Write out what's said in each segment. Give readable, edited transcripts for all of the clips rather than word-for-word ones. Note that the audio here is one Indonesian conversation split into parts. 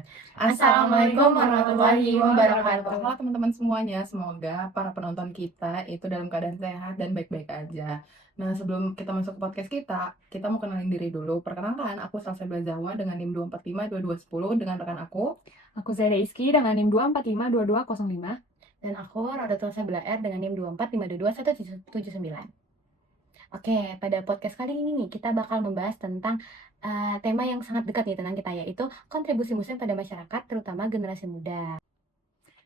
aja. Assalamualaikum warahmatullahi wabarakatuh. Halo teman-teman semuanya, semoga para penonton kita itu dalam keadaan sehat dan baik-baik aja. Nah, sebelum kita masuk ke podcast kita mau kenalin diri dulu. Perkenalkan, aku Salsabila Zahwa dengan NIM 2452210 dengan rekan aku. Aku Zaida Iski dengan NIM 2452205. Dan aku Rodatul Sabila R dengan NIM 245221779. Oke, pada podcast kali ini nih kita bakal membahas tentang tema yang sangat dekat nih tentang kita, yaitu kontribusi muslim pada masyarakat, terutama generasi muda.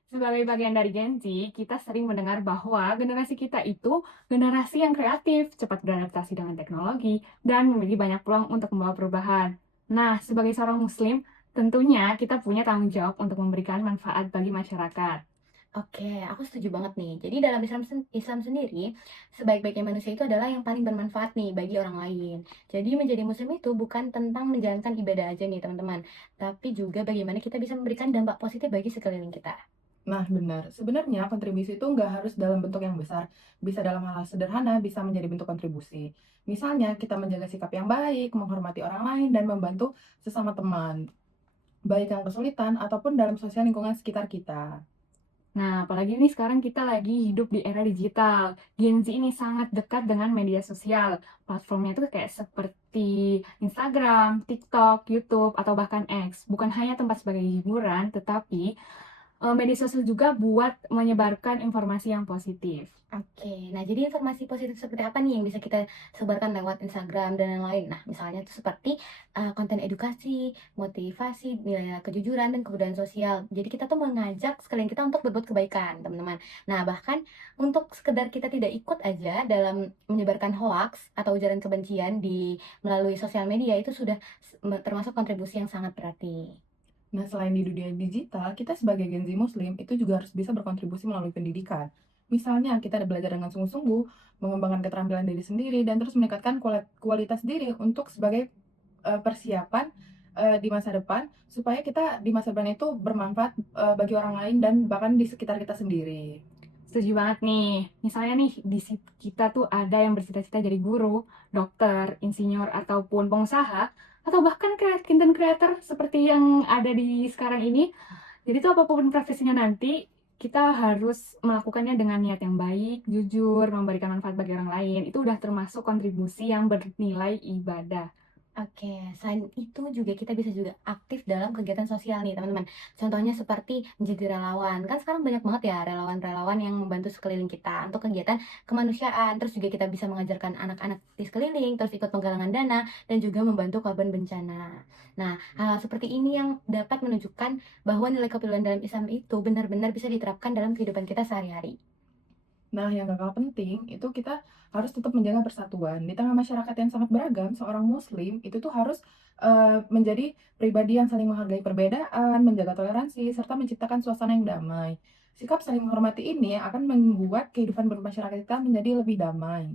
Sebagai bagian dari Gen Z, kita sering mendengar bahwa generasi kita itu generasi yang kreatif, cepat beradaptasi dengan teknologi, dan memiliki banyak peluang untuk membawa perubahan. Nah, sebagai seorang muslim, tentunya kita punya tanggung jawab untuk memberikan manfaat bagi masyarakat. Oke, aku setuju banget nih. Jadi dalam Islam sendiri, sebaik-baiknya manusia itu adalah yang paling bermanfaat nih bagi orang lain. Jadi menjadi muslim itu bukan tentang menjalankan ibadah aja nih teman-teman, tapi juga bagaimana kita bisa memberikan dampak positif bagi sekeliling kita. Nah, benar. Sebenarnya kontribusi itu nggak harus dalam bentuk yang besar. Bisa dalam hal sederhana, bisa menjadi bentuk kontribusi. Misalnya, kita menjaga sikap yang baik, menghormati orang lain, dan membantu sesama teman. Baik yang kesulitan ataupun dalam sosial lingkungan sekitar kita. Nah, apalagi nih sekarang kita lagi hidup di era digital. Gen Z ini sangat dekat dengan media sosial. Platformnya tuh kayak seperti Instagram, TikTok, YouTube, atau bahkan X. Bukan hanya tempat sebagai hiburan, tetapi media sosial juga buat menyebarkan informasi yang positif. Oke, nah jadi informasi positif seperti apa nih yang bisa kita sebarkan lewat Instagram dan lain-lain? Nah, misalnya itu seperti konten edukasi, motivasi, nilai kejujuran, dan kebudayaan sosial. Jadi kita tuh mengajak sekalian kita untuk berbuat kebaikan, teman-teman. Nah, bahkan untuk sekedar kita tidak ikut aja dalam menyebarkan hoaks atau ujaran kebencian melalui sosial media itu sudah termasuk kontribusi yang sangat berarti. Nah, selain di dunia digital, kita sebagai Gen Z Muslim itu juga harus bisa berkontribusi melalui pendidikan. Misalnya, kita ada belajar dengan sungguh-sungguh, mengembangkan keterampilan diri sendiri, dan terus meningkatkan kualitas diri untuk sebagai persiapan di masa depan, supaya kita di masa depan itu bermanfaat bagi orang lain dan bahkan di sekitar kita sendiri. Setuju banget nih. Misalnya nih, kita tuh ada yang bercita-cita jadi guru, dokter, insinyur, ataupun pengusaha, atau bahkan content creator seperti yang ada di sekarang ini. Jadi tuh apapun profesinya nanti, kita harus melakukannya dengan niat yang baik, jujur, memberikan manfaat bagi orang lain. Itu udah termasuk kontribusi yang bernilai ibadah. Oke, selain itu juga kita bisa juga aktif dalam kegiatan sosial nih teman-teman. Contohnya seperti menjadi relawan. Kan sekarang banyak banget ya relawan-relawan yang membantu sekeliling kita untuk kegiatan kemanusiaan. Terus juga kita bisa mengajarkan anak-anak di sekeliling, terus ikut penggalangan dana, dan juga membantu korban bencana. Nah, hal seperti ini yang dapat menunjukkan bahwa nilai kepedulian dalam Islam itu benar-benar bisa diterapkan dalam kehidupan kita sehari-hari. Nah, yang gak kalah penting itu kita harus tetap menjaga persatuan. Di tengah masyarakat yang sangat beragam, seorang muslim itu tuh harus menjadi pribadi yang saling menghargai perbedaan, menjaga toleransi, serta menciptakan suasana yang damai. Sikap saling menghormati ini akan membuat kehidupan bermasyarakat kita menjadi lebih damai.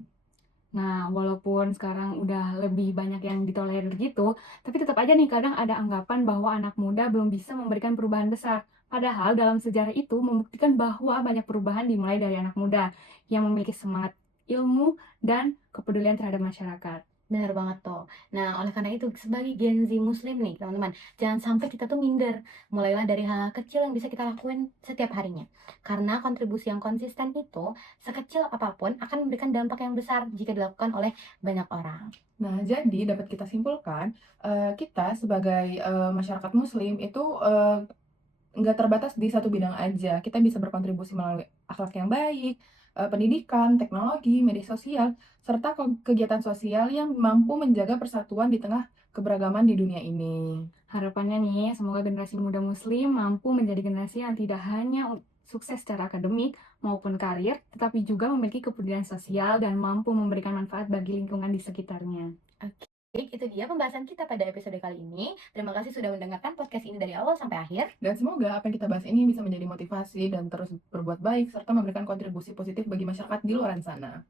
Nah, walaupun sekarang udah lebih banyak yang ditolerir gitu, tapi tetap aja nih kadang ada anggapan bahwa anak muda belum bisa memberikan perubahan besar. Padahal dalam sejarah itu membuktikan bahwa banyak perubahan dimulai dari anak muda yang memiliki semangat ilmu dan kepedulian terhadap masyarakat. Benar banget tuh. Nah, oleh karena itu, sebagai Gen Z Muslim nih, teman-teman, jangan sampai kita tuh minder. Mulailah dari hal kecil yang bisa kita lakuin setiap harinya. Karena kontribusi yang konsisten itu, sekecil apapun, akan memberikan dampak yang besar jika dilakukan oleh banyak orang. Nah, jadi dapat kita simpulkan, kita sebagai masyarakat muslim itu nggak terbatas di satu bidang aja. Kita bisa berkontribusi melalui akhlak yang baik, pendidikan, teknologi, media sosial, serta kegiatan sosial yang mampu menjaga persatuan di tengah keberagaman di dunia ini. Harapannya nih, semoga generasi muda muslim mampu menjadi generasi yang tidak hanya sukses secara akademik maupun karir, tetapi juga memiliki kepedulian sosial dan mampu memberikan manfaat bagi lingkungan di sekitarnya. Oke, itu dia pembahasan kita pada episode kali ini. Terima kasih sudah mendengarkan podcast ini dari awal sampai akhir. Dan semoga apa yang kita bahas ini bisa menjadi motivasi dan terus berbuat baik, serta memberikan kontribusi positif bagi masyarakat di luar sana.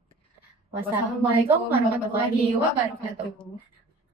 Wassalamualaikum warahmatullahi wabarakatuh.